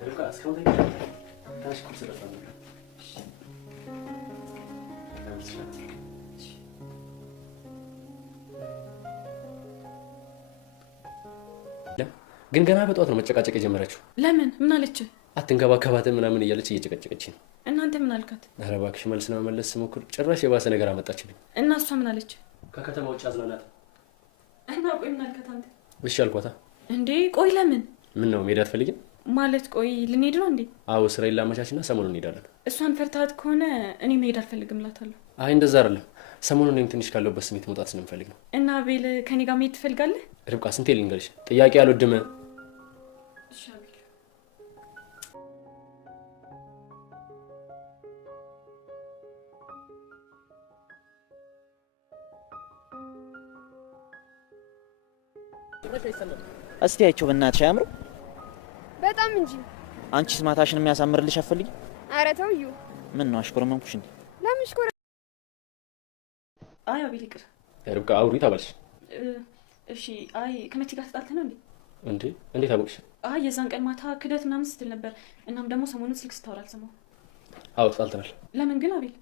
ርብቃ እስካሁን ታይተሽ ታሽ ቁርስ ለፋን ነው። ግን ገና በጠዋት ነው መጨቃጨቅ የጀመረችው። ለምን? ምን አለች? አትንከባከባትም ምናምን እያለች እየጨቀጨቀች ነው። እናንተ ምን አልካት? ኧረ እባክሽ መልስ ለመመለስ ስሞክር ጭራሽ የባሰ ነገር አመጣችልኝ። እና እሷ ምን አለች? ከከተማ ውጭ አዝናናት እና ቆይ ምን አልካት አንተ? እሺ አልኳታ። እንዴ ቆይ ለምን? ምን ነው መሄድ አትፈልጊም? ማለት ቆይ ልንሄድ ነው እንዴ? አዎ ስራዬን ላመቻችና ሰሞኑን እንሄዳለን። እሷን ፈርታት ከሆነ እኔ መሄድ አልፈልግም እላታለሁ። አይ እንደዛ አይደለም። ሰሞኑን እኔም ትንሽ ካለሁበት ስሜት መውጣት ስለምፈልግ ነው። እና አቤል ከኔ ጋር መሄድ ትፈልጋለህ? ርብቃ ስንቴ ልንገርሽ? ጥያቄ አልወድም። እሺ አቤል። እስቲ አይቼው በእናትሽ አያምሩ? በጣም እንጂ። አንቺስ ማታሽን የሚያሳምርልሽ አፈልጊ? ኧረ ተውዩ። ምን ነው አሽኮረመምኩሽ እንዴ? ለምን ሽኮረ? አይ አቤል ይቅር። ርብቃ አውሪ ታባልሽ። እሺ አይ ከመቼ ጋር ተጣልተህ ነው እንዴ? እንዴ እንዴት አወቅሽ? አይ የዛን ቀን ማታ ክደት ምናምን ስትል ነበር። እናም ደግሞ ሰሞኑን ስልክ ስታወራ አልሰማሁም። አዎ ተጣልተናል። ለምን ግን አቤል?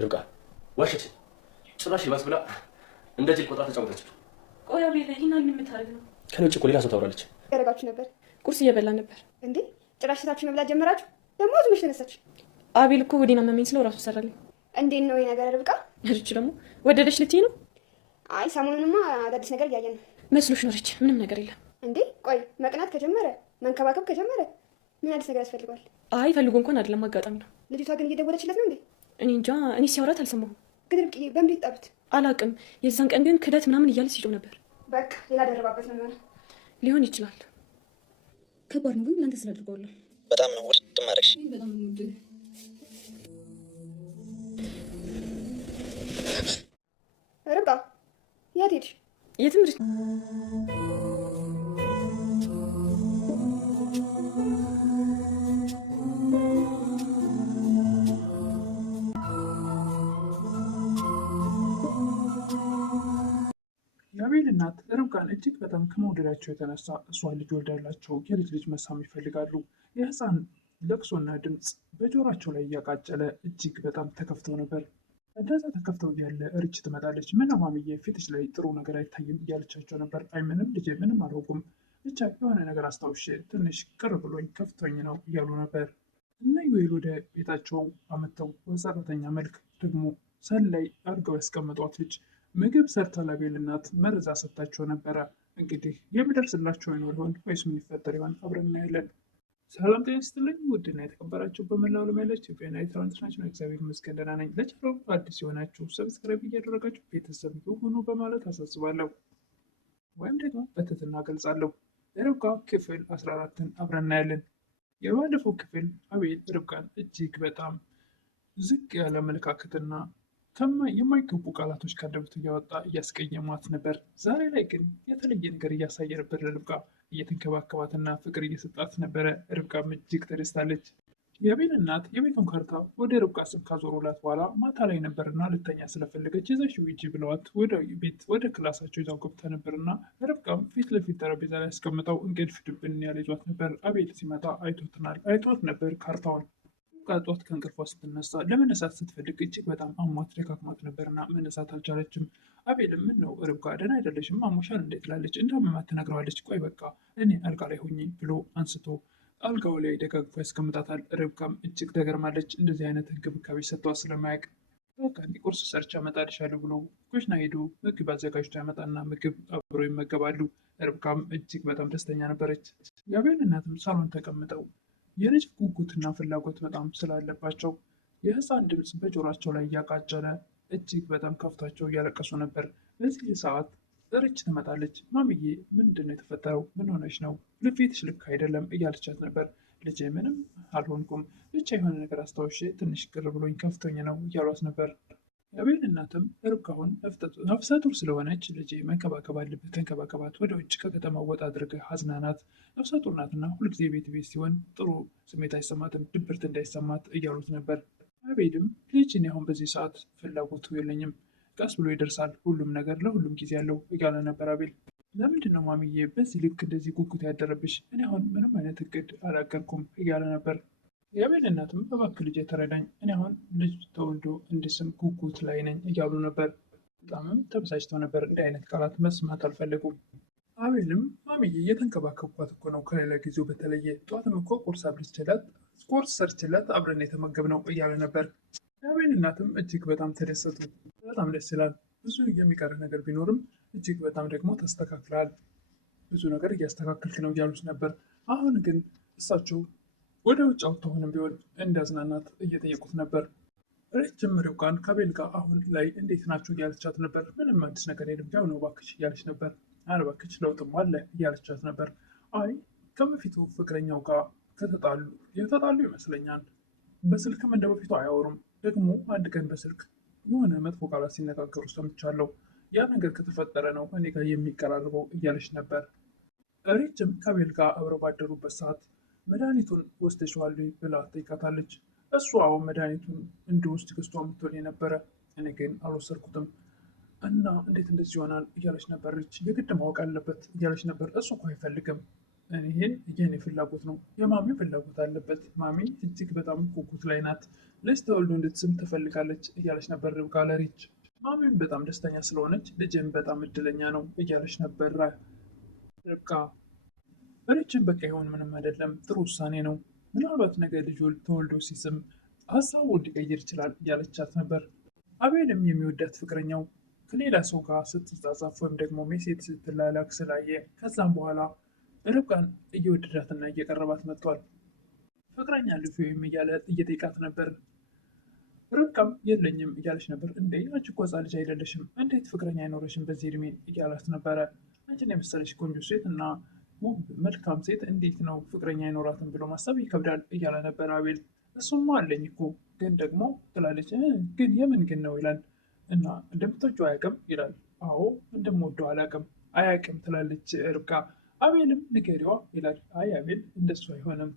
ርብቃ ዋሸች። ጭራሽ ይባስ ብላ እንደ ጅል ቆጥራ ተጫወተች። ቆይ አቤል ይሄን ምን የምታደርግ ነው? ከኔ ውጭ እኮ ሌላ ሰው ታወራለች። ያደረጋችሁ ነበር? ቁርስ እየበላ ነበር። እንዴ ጭራሽ ታችሁ መብላት ጀመራችሁ? ደግሞ ዝምሽ ተነሳች። አቤል እኮ ወዲና መመኝ ስለው ራሱ ሰራልኝ። እንዴት ነው ይሄ ነገር ርብቃ? እርች ደግሞ ወደደሽ ልትይ ነው? አይ ሰሞኑንማ አዳዲስ ነገር እያየን ነው። መስሎሽ ነው? እርች ምንም ነገር የለም። እንዴ ቆይ መቅናት ከጀመረ መንከባከብ ከጀመረ ምን አዲስ ነገር ያስፈልገዋል? አይ ፈልጎ እንኳን አይደለም አጋጣሚ ነው። ልጅቷ ግን እየደወለችለት ነው እንዴ? እኔ እንጃ። እኔ ሲያወራት አልሰማሁም። ግን ርብቃ በምን ይጣሉት አላውቅም። የዛን ቀን ግን ክደት ምናምን እያለ ሲጮህ ነበር። በቃ ሌላ ደረባበት ነው የሚሆነው። ሊሆን ይችላል። ከባድ ነው ግን ለአንተ ስላደርገዋለሁ። በጣም ነው ውድ ማረሽ። በጣም ነው ውድ። ርብቃ የት ሄድሽ? የትምህርት የአቤል እናት ርብቃን እጅግ በጣም ከመውደዳቸው የተነሳ እሷን ልጅ ወልዳላቸው የልጅ ልጅ መሳም ይፈልጋሉ። የህፃን ለቅሶና ድምፅ በጆሯቸው ላይ እያቃጨለ እጅግ በጣም ተከፍተው ነበር። እንደዛ ተከፍተው እያለ ርች ትመጣለች። ምን ማምዬ ፊትሽ ላይ ጥሩ ነገር አይታይም እያለቻቸው ነበር። አይ ምንም ልጄ ምንም አልሆንኩም፣ ብቻ የሆነ ነገር አስታውሼ ትንሽ ቅር ብሎኝ ከፍቶኝ ነው እያሉ ነበር። እና ዩኤል ወደ ቤታቸው አመተው በሰራተኛ መልክ ደግሞ ሰላይ አድርገው ያስቀምጧት ልጅ ምግብ ሰርታ ለአቤል እናት መረዛ ሰጥታቸው ነበረ። እንግዲህ የሚደርስላቸው ይኖር ይሆን ወይስ ምን ይፈጠር ይሆን? አብረን እናያለን። ሰላም ጤና ይስጥልኝ ውድና የተከበራችሁ በመላው ዓለም ያላችሁ ኢትዮጵያውያን ኤርትራውያን ናቸው። እግዚአብሔር ይመስገን ደህና ነኝ። ለቻናሉ አዲስ የሆናችሁ ሰብስክራይብ እያደረጋችሁ ቤተሰብ ይሁኑ በማለት አሳስባለሁ፣ ወይም ደግሞ በትህትና ገልጻለሁ። የርብቃ ክፍል 14ን አብረን እናያለን። የባለፈው ክፍል አቤል ርብቃን እጅግ በጣም ዝቅ ያለ አመለካከትና የማይገቡ ቃላቶች ካንደበቱ እያወጣ እያስቀየሟት ነበር። ዛሬ ላይ ግን የተለየ ነገር እያሳየ ነበር። ለርብቃ እየተንከባከባትና ፍቅር እየሰጣት ነበረ። ርብቃም እጅግ ተደስታለች። የአቤል እናት የቤቱን ካርታ ወደ ርብቃ ስም ካዞሩላት በኋላ ማታ ላይ ነበርና ልተኛ ስለፈለገች ይዘሽው ሂጂ ብለዋት ወደ ቤት ወደ ክላሳቸው ይዛው ገብታ ነበርና ርብቃም ፊት ለፊት ጠረጴዛ ላይ ያስቀምጠው እንቅልፍ ድብን ያለ ይዟት ነበር። አቤል ሲመጣ አይቶት ነበር ካርታውን። ጧት ከእንቅልፏ ስትነሳ ለመነሳት ስትፈልግ እጅግ በጣም አሟት ደካክማት ነበርና መነሳት አልቻለችም። አቤልም ምን ነው ርብቃ ደህና አይደለሽም? አሞሻል እንዴት ትላለች። እንዳመማት ትነግረዋለች። ቆይ በቃ እኔ አልጋ ላይ ሆኜ ብሎ አንስቶ አልጋው ላይ ደጋግፎ ያስቀምጣታል። ርብቃም እጅግ ተገርማለች። እንደዚህ አይነት እንክብካቤ ሰጥቷት ስለማያውቅ በቃ ቁርስ ሰርቻ አመጣልሻለሁ ብሎ ኩሽና ሄዶ ምግብ አዘጋጅቶ ያመጣና ምግብ አብሮ ይመገባሉ። ርብቃም እጅግ በጣም ደስተኛ ነበረች። የአቤል እናትም ሳሎን ተቀምጠው የልጅ ጉጉትና ፍላጎት በጣም ስላለባቸው የህፃን ድምፅ በጆሯቸው ላይ እያቃጨለ እጅግ በጣም ከፍቷቸው እያለቀሱ ነበር። በዚህ ሰዓት ርች ትመጣለች። ማምዬ ምንድን ነው የተፈጠረው? ምን ሆነች ነው? ልቤትሽ ልክ አይደለም እያለቻት ነበር። ልጄ ምንም አልሆንኩም፣ ብቻ የሆነ ነገር አስታውሼ ትንሽ ቅር ብሎኝ ከፍቶኝ ነው እያሏት ነበር። የአቤል እናትም ርብቃውን ነፍሰ ጡር ስለሆነች ልጄ መንከባከብ አለብህ፣ ተንከባከባት፣ ወደ ውጭ ከከተማ ወጣ አድርገህ አዝናናት፣ ነፍሰ ጡር ናትና ሁልጊዜ ቤት ሲሆን ጥሩ ስሜት አይሰማትም፣ ድብርት እንዳይሰማት እያሉት ነበር። አቤልም ልጅ እኔ አሁን በዚህ ሰዓት ፍላጎቱ የለኝም፣ ቀስ ብሎ ይደርሳል፣ ሁሉም ነገር ለሁሉም ጊዜ ያለው እያለ ነበር አቤል። ለምንድን ነው ማሚዬ በዚህ ልክ እንደዚህ ጉጉት ያደረብሽ? እኔ አሁን ምንም አይነት እቅድ አላቀድኩም እያለ ነበር። የአቤል እናትም እባክህ ልጄ ተረዳኝ፣ እኔ አሁን ልጅ ተወልዶ እንድስም ጉጉት ላይ ነኝ እያሉ ነበር። በጣምም ተበሳጭተው ነበር። እንዲህ አይነት ቃላት መስማት አልፈለጉም። አቤልም ማሚዬ እየተንከባከብኳት እኮ ነው ከሌላ ጊዜው በተለየ፣ ጠዋትም እኮ ቁርስ ሰርችላት አብረን የተመገብነው እያለ ነበር። የአቤል እናትም እጅግ በጣም ተደሰቱ። በጣም ደስ ይላል። ብዙ የሚቀር ነገር ቢኖርም እጅግ በጣም ደግሞ ተስተካክላል፣ ብዙ ነገር እያስተካከልክ ነው እያሉት ነበር። አሁን ግን እሳቸው ወደ ውጭ አውጥተውንም ቢሆን እንዳዝናናት እየጠየቁት ነበር። ረጅም ርብቃን ከአቤል ጋር አሁን ላይ እንዴት ናችሁ እያለቻት ነበር። ምንም አዲስ ነገር የለም ያው ነው እባክሽ እያለች ነበር። አረ እባክሽ ለውጥም አለ እያለቻት ነበር። አይ ከበፊቱ ፍቅረኛው ጋር የተጣሉ ይመስለኛል። በስልክም እንደ በፊቱ አያወሩም። ደግሞ አንድ ቀን በስልክ የሆነ መጥፎ ቃላት ሲነጋገሩ ሰምቻለሁ። ያ ነገር ከተፈጠረ ነው እኔ ጋር የሚቀራርበው እያለች ነበር። ሬችም ከአቤል ጋር አብረው ባደሩበት ሰዓት መድኃኒቱን ወስደሽዋል ብላ ትጠይቃታለች። እሱ አዎ መድኃኒቱን እንድወስድ ገዝቶ አምጥቶልኝ ነበረ፣ እኔ ግን አልወሰድኩትም እና እንዴት እንደዚህ ይሆናል እያለች ነበር። ሬች የግድ ማወቅ አለበት እያለች ነበር። እሱ እኮ አይፈልግም፣ ይህን የኔ ፍላጎት ነው፣ የማሚ ፍላጎት አለበት። ማሚ እጅግ በጣም ጉጉት ላይ ናት፣ ልጅ ተወልዶ እንድትስም ትፈልጋለች እያለች ነበር ርብቃ ለሬች። ማሚም በጣም ደስተኛ ስለሆነች ልጅም በጣም እድለኛ ነው እያለች ነበር ርብቃ። ሬችን በቃ ይሆን ምንም አይደለም፣ ጥሩ ውሳኔ ነው፣ ምናልባት ነገ ልጅ ተወልዶ ሲስም ሀሳቡ ሊቀይር ይችላል እያለቻት ነበር። አቤልም የሚወዳት ፍቅረኛው ከሌላ ሰው ጋር ስትጻጻፍ ወይም ደግሞ ሜሴጅ ስትላላክ ስላየ ከዛም በኋላ ርብቃን እየወደዳትና እየቀረባት መጥቷል። ፍቅረኛ ልጅ ወይም እያለ እየጠየቃት ነበር። ርብቃም የለኝም እያለች ነበር። እንዴ አንቺ እኮ ሕፃን ልጅ አይደለሽም፣ እንዴት ፍቅረኛ አይኖረሽም በዚህ እድሜ እያላት ነበረ። አንቺን የመሰለሽ ቆንጆ ሴት እና ውብ መልካም ሴት እንዴት ነው ፍቅረኛ አይኖራትም ብሎ ማሰብ ይከብዳል እያለ ነበር አቤል። እሱማ አለኝ እኮ ግን ደግሞ ትላለች። ግን የምን ግን ነው ይላል። እና እንደምትወጂው አያውቅም ይላል። አዎ እንደምወደው አያውቅም ትላለች ርብቃ። አቤልም ንገሪዋ ይላል። አይ አቤል እንደሱ አይሆንም።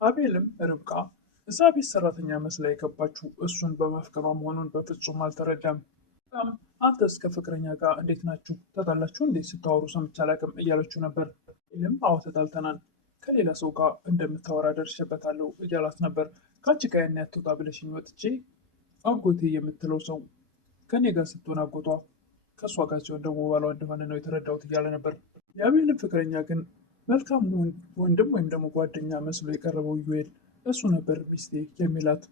አቤልም ርብቃ እዛ ቤት ሰራተኛ መስላ የገባችው እሱን በማፍቀሯ መሆኑን በፍጹም አልተረዳም። በጣም አንተስ ከፍቅረኛ ጋር እንዴት ናችሁ? ተጣላችሁ እንዴት ስታወሩ ሰምቼ አላውቅም እያለችው ነበር። ይልም አዎ ተጣልተናል፣ ከሌላ ሰው ጋር እንደምታወራ ደርሼበታለሁ እያላት ነበር። ከአንቺ ጋር ያን ያትወጣ ብለሽኝ ወጥቼ አጎቴ የምትለው ሰው ከኔ ጋር ስትሆን አጎቷ ከእሷ ጋር ሲሆን ደግሞ ባሏ እንደሆነ ነው የተረዳሁት እያለ ነበር። የአቤልም ፍቅረኛ ግን መልካም ወንድም ወይም ደግሞ ጓደኛ መስሎ የቀረበው ኢዩኤል እሱ ነበር ሚስቴ የሚላት።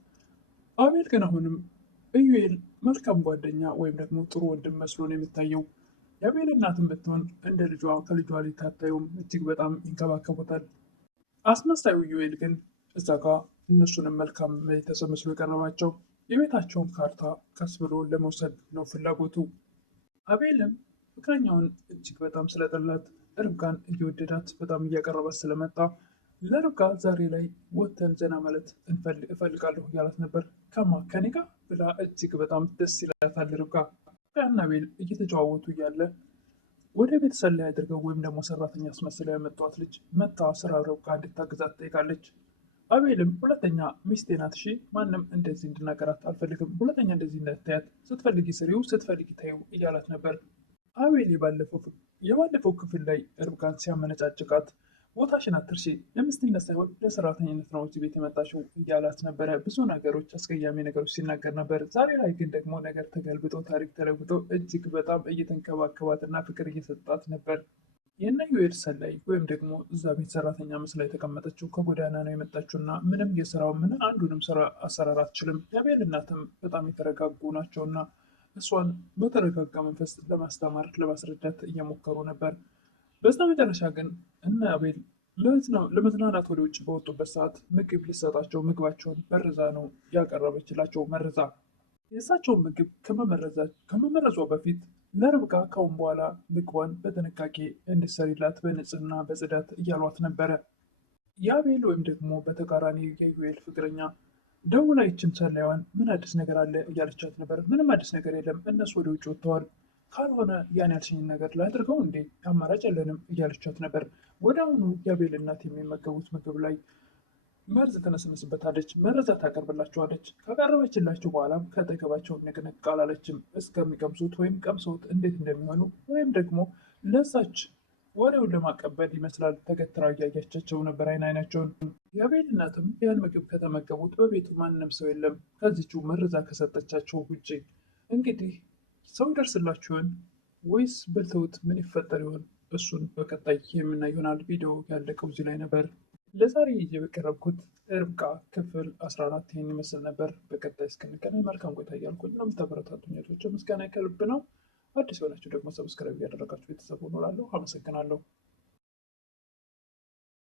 አቤል ግን አሁንም ኢዩኤል መልካም ጓደኛ ወይም ደግሞ ጥሩ ወንድም መስሎ ነው የሚታየው። የአቤል እናትም ብትሆን እንደ ልጇ ከልጇ ሊታታዩም እጅግ በጣም ይንከባከቡታል። አስመሳዩ ኢዩኤል ግን እዛ ጋር እነሱንም መልካም ቤተሰብ መስሎ የቀረባቸው የቤታቸውን ካርታ ቀስ ብሎ ለመውሰድ ነው ፍላጎቱ። አቤልም ፍቅረኛውን እጅግ በጣም ስለጠላት ርብቃን እየወደዳት በጣም እያቀረባት ስለመጣ ለርብቃ ዛሬ ላይ ወተን ዘና ማለት እፈልጋለሁ እያላት ነበር። ከኔ ጋር ብላ እጅግ በጣም ደስ ይላታል ርብቃ። እና አቤል እየተጨዋወቱ እያለ ወደ ቤት ሰላይ አድርገው ወይም ደግሞ ሰራተኛ አስመስለው ያመጧት ልጅ መታ ስራ ርብቃ እንድታግዛት ትጠይቃለች። አቤልም ሁለተኛ ሚስቴ ናት፣ እሺ ማንም እንደዚህ እንድናገራት አልፈልግም፣ ሁለተኛ እንደዚህ እንዳታያት፣ ስትፈልጊ ስሪው ስትፈልጊ ታዩ እያላት ነበር። አቤል የባለፈው ክፍል ላይ ርብቃን ሲያመነጫጭቃት ቦታሽን አትርሺ፣ ለሚስትነት ሳይሆን ለሰራተኝነት ነው እዚህ ቤት የመጣሽው እያላት ነበረ። ብዙ ነገሮች አስቀያሚ ነገሮች ሲናገር ነበር። ዛሬ ላይ ግን ደግሞ ነገር ተገልብጦ ታሪክ ተለውጦ እጅግ በጣም እየተንከባከባትና ፍቅር እየሰጣት ነበር። የእነ ዩኤል ሰላይ ወይም ደግሞ እዛ ቤት ሰራተኛ መስላ የተቀመጠችው ከጎዳና ነው የመጣችው እና ምንም የስራው አንዱንም ስራ አሰራር አትችልም። የአቤል እናትም በጣም የተረጋጉ ናቸውና እሷን በተረጋጋ መንፈስ ለማስተማር ለማስረዳት እየሞከሩ ነበር። በስተ መጨረሻ ግን እነ አቤል ለመዝናናት ወደ ውጭ በወጡበት ሰዓት ምግብ ሊሰጣቸው ምግባቸውን መርዛ ነው ያቀረበችላቸው። መርዛ የእሳቸውን ምግብ ከመመረዟ በፊት ለርብቃ ካሁን በኋላ ምግቧን በጥንቃቄ እንድትሰሪላት በንጽህና በጽዳት እያሏት ነበረ። የአቤል ወይም ደግሞ በተቃራኒ የዩኤል ፍቅረኛ ደውላ ይችን ሰላይዋን ምን አዲስ ነገር አለ እያለቻት ነበር። ምንም አዲስ ነገር የለም፣ እነሱ ወደ ውጭ ወጥተዋል፣ ካልሆነ ያን ያልሽኝን ነገር ላድርገው እንዴ? አማራጭ የለንም እያለቻት ነበር። ወደ አሁኑ የአቤል እናት የሚመገቡት ምግብ ላይ መርዝ ተነስንስበታለች። መረዛ ታቀርብላቸዋለች። ካቀረበችላቸው በኋላም ከጠገባቸው ንቅንቅ አላለችም እስከሚቀምሱት ወይም ቀምሰውት እንዴት እንደሚሆኑ ወይም ደግሞ ለዛች ወሬውን ለማቀበል ይመስላል ተገትራ እያያቻቸው ነበር አይናቸውን። የአቤል እናትም ያን ምግብ ከተመገቡት በቤቱ ማንም ሰው የለም ከዚቹ መርዛ ከሰጠቻቸው ውጭ። እንግዲህ ሰው ይደርስላችሁን ወይስ በልተውት ምን ይፈጠር ይሆን? እሱን በቀጣይ የምናይ ይሆናል። ቪዲዮ ያለቀው እዚህ ላይ ነበር። ለዛሬ የቀረብኩት ርብቃ ክፍል 14 ይህን ይመስል ነበር። በቀጣይ እስክንገናኝ መልካም ቆይታ እያልኩኝ ለምታበረታቱኝ እህቶቼ ምስጋና ከልብ ነው። አዲስ የሆናችሁ ደግሞ ሰብስክራይብ እያደረጋችሁ ቤተሰብ ሆኖላለሁ። አመሰግናለሁ።